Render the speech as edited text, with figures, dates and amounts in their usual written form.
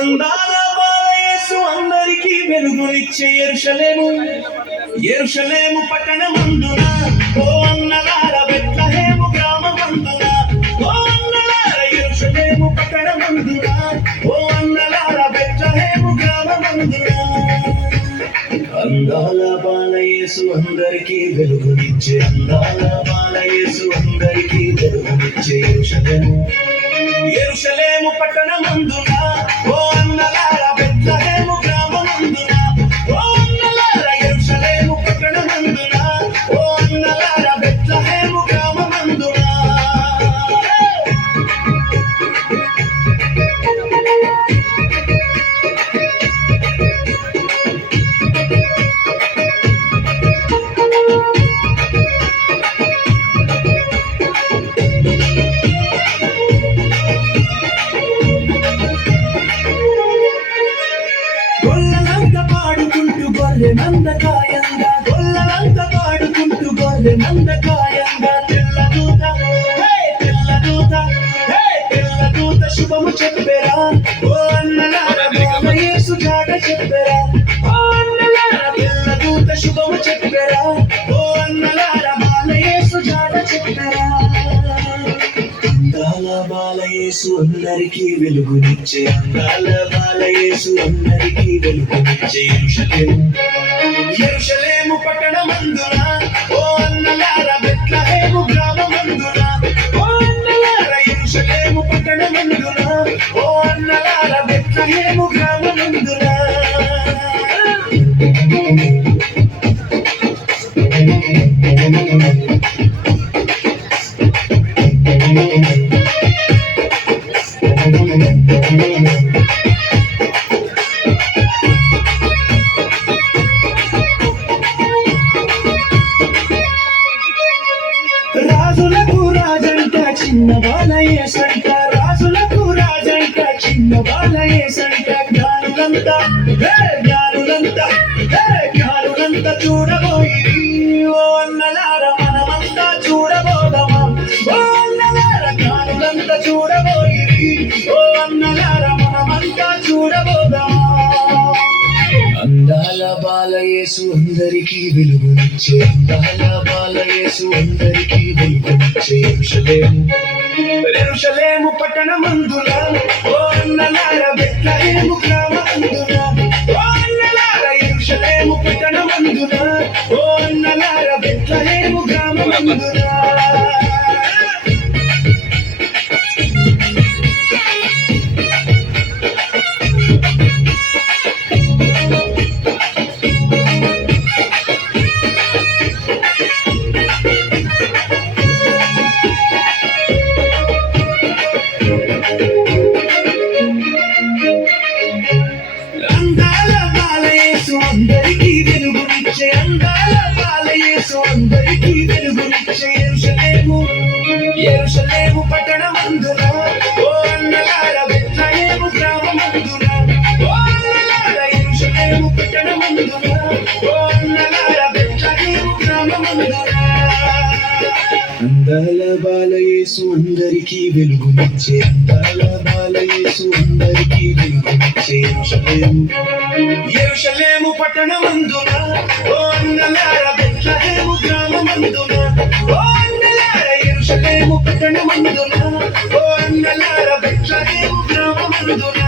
అందాల యేసు అందరికీ వెలుగునిచ్చే యెరూషలేము యెరూషలేము పట్టణమందున ఓ అన్నలార బెత్లెహేము గ్రామమందున ఓ అన్నలార యెరూషలేము పట్టణమందున ఓ అన్నలార బెత్లెహేము గ్రామమందున అందాల యేసు అందరికీ వెలుగునిచ్చే అందాల యేసు అందరికీ వెలుగునిచ్చే యెరూషలేము యెరూషలేము పట్టణమందున ఓ అన్నలార బెత్లెహేము గ్రామమందున ఓ అన్నలార యెరూషలేము పట్టణమందున ఓ అన్నలార బెత్లెహేము గ్రామమందున నందకాయంగా గొల్లలంతా పాడుకుంటూ గొర్రె నందకాయంగా తెల్లదూత తెల్లదూత శుభము చెప్పెరా ఓ అన్నలార యేసు జాడ చెప్పెరా ఓ అన్నలార తెల్లదూత శుభము చెప్పెరా ఓ అన్నలార యేసు జాడ చెప్పెరా అందాల యేసు అందరికీ వెలుగునిచ్చే అందాల యేసు అందరికీ వెలుగునిచ్చే యెరూషలేము పట్టణమందున ఓ అన్నలార బెత్లెహేము గ్రామమందున ఓ అన్నలార యెరూషలేము పట్టణమందున ఓ అన్నలార బెత్లెహేము గ్రామమందున రాజులకు రాజంట చిన్న బాలయేసంట రాజులకు రాజంట చిన్న బాలయేసంట జ్ఞానులంతా చూడబోయి ఓ అన్నలార మనమంతా చూడబోదమా ఓ అన్నలార జ్ఞానులంతా చూడబోయి ఓ అన్నలార మనమంతా చూడబోదమా అందాల యేసు అందరికీ వెలుగునిచ్చే అందాల యేసు అందరికీ వెలుగునిచ్చే యెరూషలేము పట్టణమందున ఓ అన్నలార బెత్లెహేము గ్రామమందున ఓ అన్నలార యెరూషలేము పట్టణమందున ఓ అన్నలార బెత్లెహేము గ్రామమందున అందరికీ వెలుగునిచ్చే అందాల యేసు అందరికీ వెలుగునిచ్చే యెరూషలేము పట్టణమందున ఓ అన్నలార బెత్లెహేము గ్రామమందున ఓ అన్నలార యెరూషలేము పట్టణమందున ఓ అన్నలార బెత్లెహేము గ్రామమందున అందాల యేసు అందరికీ వెలుగునిచ్చే అందాల యేసు అందరికీ వెలుగునిచ్చే యెరూషలేము పట్టణమందున ఓ అన్నలార బెత్లెహేము గ్రామమందున ఓ అన్నలార యెరూషలేము పట్టణమందున ఓ అన్నలార బెత్లెహేము గ్రామమందున